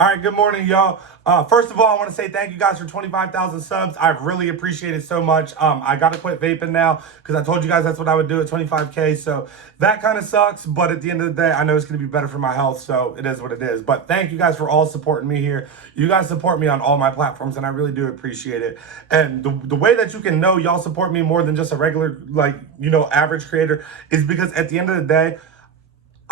All right, good morning, y'all. First of all, I want to say thank you guys for 25,000 subs. I really appreciate it so much. I got to quit vaping now because I told you guys that's what I would do at 25K. So that kind of sucks. But at the end of the day, I know it's going to be better for my health. So it is what it is. But thank you guys for all supporting me here. You guys support me on all my platforms, and I really do appreciate it. And the way that you can know y'all support me more than just a regular, average creator is because at the end of the day,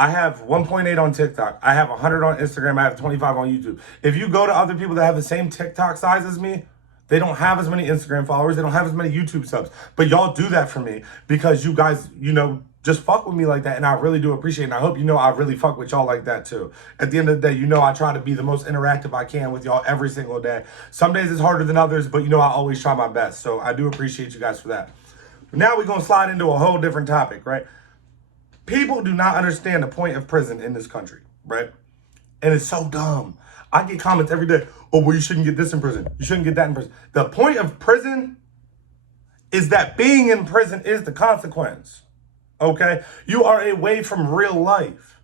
I have 1.8 on TikTok. I have 100 on Instagram. I have 25 on YouTube. If you go to other people that have the same TikTok size as me, they don't have as many Instagram followers. They don't have as many YouTube subs. But y'all do that for me because you guys, just fuck with me like that. And I really do appreciate it. And I hope you know I really fuck with y'all like that too. At the end of the day, I try to be the most interactive I can with y'all every single day. Some days it's harder than others, but I always try my best. So I do appreciate you guys for that. But now we're going to slide into a whole different topic, right? People do not understand the point of prison in this country, right? And it's so dumb. I get comments every day. Oh, well, you shouldn't get this in prison. You shouldn't get that in prison. The point of prison is that being in prison is the consequence, okay? You are away from real life.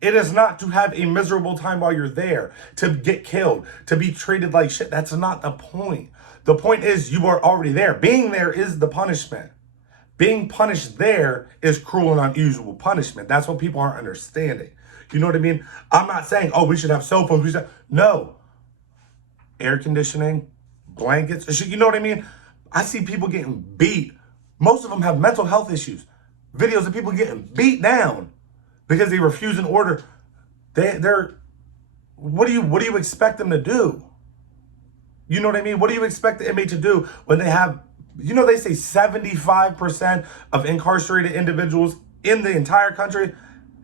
It is not to have a miserable time while you're there, to get killed, to be treated like shit. That's not the point. The point is you are already there. Being there is the punishment. Being punished there is cruel and unusual punishment. That's what people aren't understanding. You know what I mean? I'm not saying, oh, we should have cell phones. No. Air conditioning, blankets. You know what I mean? I see people getting beat. Most of them have mental health issues. Videos of people getting beat down because they refuse an order. What do you expect them to do? You know what I mean? What do you expect the inmate to do when they have, they say 75% of incarcerated individuals in the entire country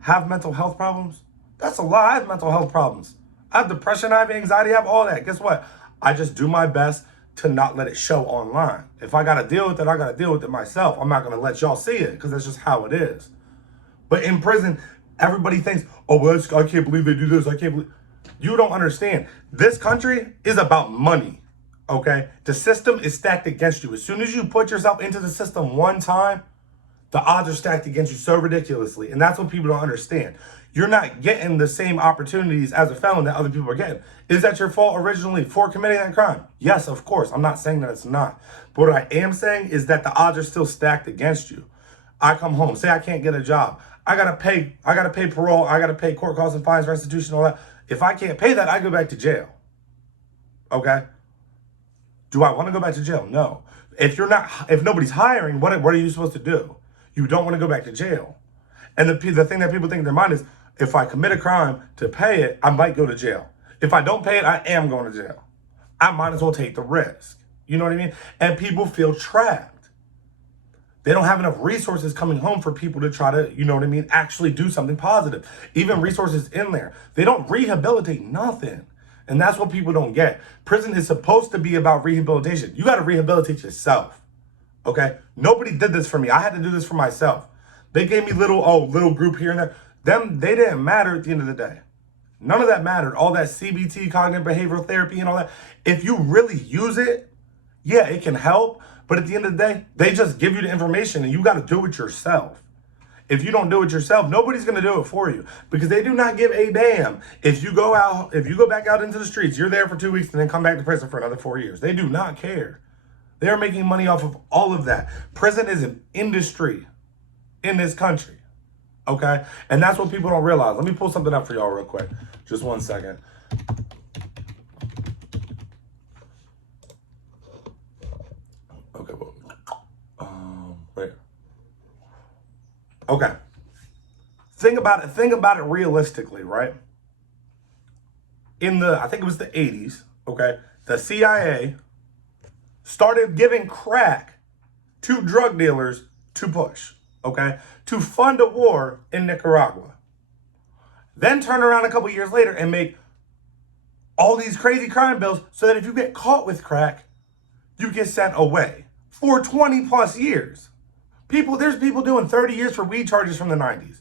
have mental health problems? That's a lot. I have mental health problems. I have depression, I have anxiety, I have all that. Guess what? I just do my best to not let it show online. If I got to deal with it, I got to deal with it myself. I'm not going to let y'all see it because that's just how it is. But in prison, everybody thinks, oh, well, I can't believe they do this. I can't believe. You don't understand. This country is about money. Okay, the system is stacked against you. As soon as you put yourself into the system one time, the odds are stacked against you so ridiculously. And that's what people don't understand. You're not getting the same opportunities as a felon that other people are getting. Is that your fault originally for committing that crime? Yes, of course. I'm not saying that it's not. But what I am saying is that the odds are still stacked against you. I come home, say I can't get a job. I gotta pay parole, I gotta pay court costs and fines, restitution, all that. If I can't pay that, I go back to jail. Okay? Do I want to go back to jail? No. If nobody's hiring, what are you supposed to do? You don't want to go back to jail. And the thing that people think in their mind is, if I commit a crime to pay it, I might go to jail. If I don't pay it, I am going to jail. I might as well take the risk. You know what I mean? And people feel trapped. They don't have enough resources coming home for people to try to, actually do something positive. Even resources in there. They don't rehabilitate nothing. And that's what people don't get. Prison is supposed to be about rehabilitation. You got to rehabilitate yourself. Okay? Nobody did this for me. I had to do this for myself. They gave me little group here and there. They didn't matter at the end of the day. None of that mattered. All that CBT, cognitive behavioral therapy and all that. If you really use it, yeah, it can help. But at the end of the day, they just give you the information and you got to do it yourself. If you don't do it yourself, nobody's going to do it for you because they do not give a damn. If you go back out into the streets, you're there for 2 weeks and then come back to prison for another 4 years. They do not care. They're making money off of all of that. Prison is an industry in this country. Okay? And that's what people don't realize. Let me pull something up for y'all real quick. Just 1 second. Okay. Right. Okay. Think about it realistically, right? I think it was the 80s, okay? The CIA started giving crack to drug dealers to push, okay? To fund a war in Nicaragua. Then turn around a couple years later and make all these crazy crime bills so that if you get caught with crack, you get sent away for 20 plus years. There's people doing 30 years for weed charges from the 90s.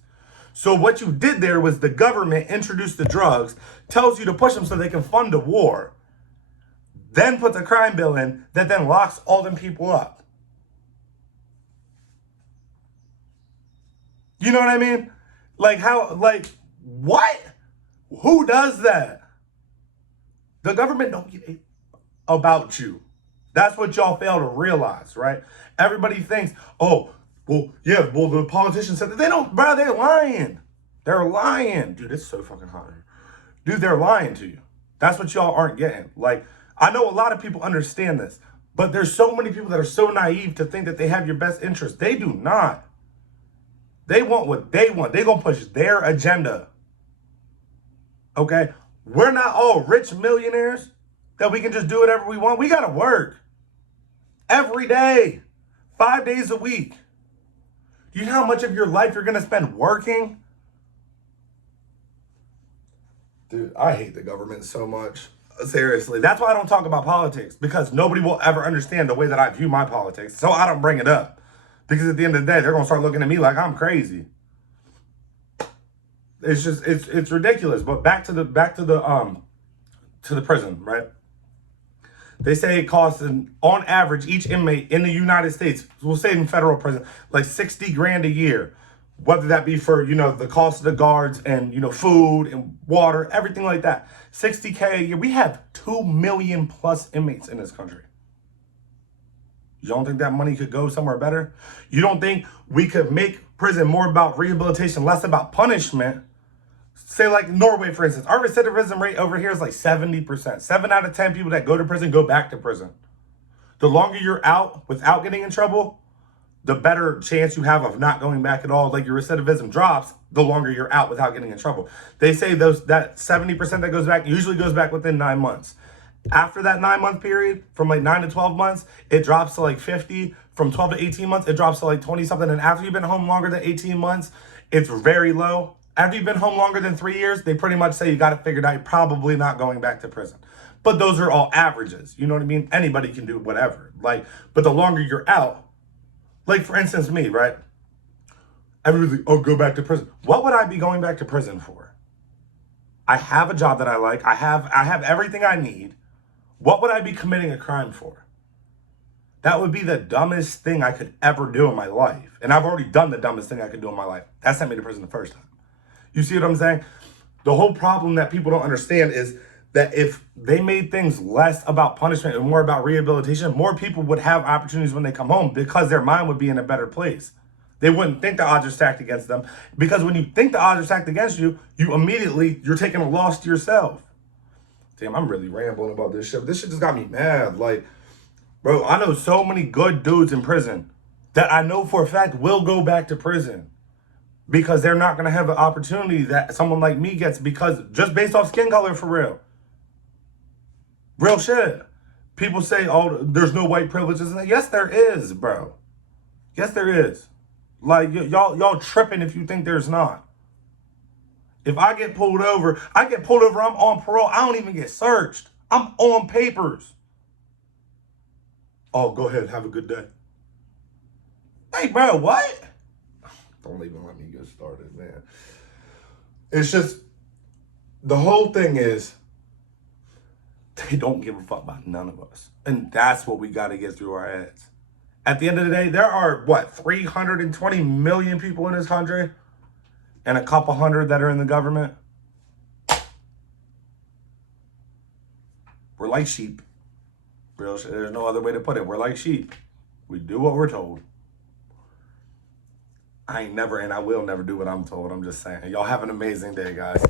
So what you did there was the government introduced the drugs, tells you to push them so they can fund a war, then puts a crime bill in that then locks all them people up. You know what I mean? What? Who does that? The government don't give a about you. That's what y'all fail to realize, right? Everybody thinks, oh, well, yeah, well, the politicians said that. They don't, bro, they're lying. They're lying. Dude, it's so fucking hot here. Dude, they're lying to you. That's what y'all aren't getting. Like, I know a lot of people understand this, but there's so many people that are so naive to think that they have your best interest. They do not. They want what they want. They're going to push their agenda. Okay? We're not all rich millionaires that we can just do whatever we want. We got to work every day, 5 days a week. Do you know how much of your life you're going to spend working? Dude, I hate the government so much. Seriously. That's why I don't talk about politics, because nobody will ever understand the way that I view my politics. So I don't bring it up. Because at the end of the day, they're going to start looking at me like I'm crazy. It's just, it's ridiculous. But back to the prison, right? They say it costs, on average, each inmate in the United States, we'll say in federal prison, like 60 grand a year. Whether that be for, the cost of the guards and, food and water, everything like that. 60K a year. We have 2 million plus inmates in this country. You don't think that money could go somewhere better? You don't think we could make prison more about rehabilitation, less about punishment? Say like Norway, for instance. Our recidivism rate over here is like 70%. 7 out of 10 people that go to prison go back to prison. The longer you're out without getting in trouble, the better chance you have of not going back at all. Like your recidivism drops the longer you're out without getting in trouble. They say that 70% that goes back usually goes back within 9 months. After that 9-month period, from like 9 to 12 months, it drops to like 50. From 12 to 18 months, it drops to like 20 something. And after you've been home longer than 18 months, it's very low. After you've been home longer than 3 years, they pretty much say you got it figured out. You're probably not going back to prison. But those are all averages. You know what I mean? Anybody can do whatever. But the longer you're out, like for instance, me, right? Everybody's like, oh, go back to prison. What would I be going back to prison for? I have a job that I like. I have everything I need. What would I be committing a crime for? That would be the dumbest thing I could ever do in my life. And I've already done the dumbest thing I could do in my life. That sent me to prison the first time. You see what I'm saying? The whole problem that people don't understand is that if they made things less about punishment and more about rehabilitation, more people would have opportunities when they come home because their mind would be in a better place. They wouldn't think the odds are stacked against them, because when you think the odds are stacked against you, you're taking a loss to yourself. Damn, I'm really rambling about this shit. This shit just got me mad. Like, bro, I know so many good dudes in prison that I know for a fact will go back to prison because they're not going to have the opportunity that someone like me gets, because just based off skin color, for real. Real shit. People say, oh, there's no white privileges. Yes, there is, bro. Yes, there is. Like, y'all tripping if you think there's not. If I get pulled over, I'm on parole. I don't even get searched. I'm on papers. Oh, go ahead. Have a good day. Hey, bro, what? Don't even let me get started, man. It's just, the whole thing is, they don't give a fuck about none of us. And that's what we got to get through our heads. At the end of the day, there are, 320 million people in this country? And a couple hundred that are in the government. We're like sheep. Real shit. There's no other way to put it. We're like sheep. We do what we're told. I ain't never, and I will never do what I'm told. I'm just saying. Y'all have an amazing day, guys.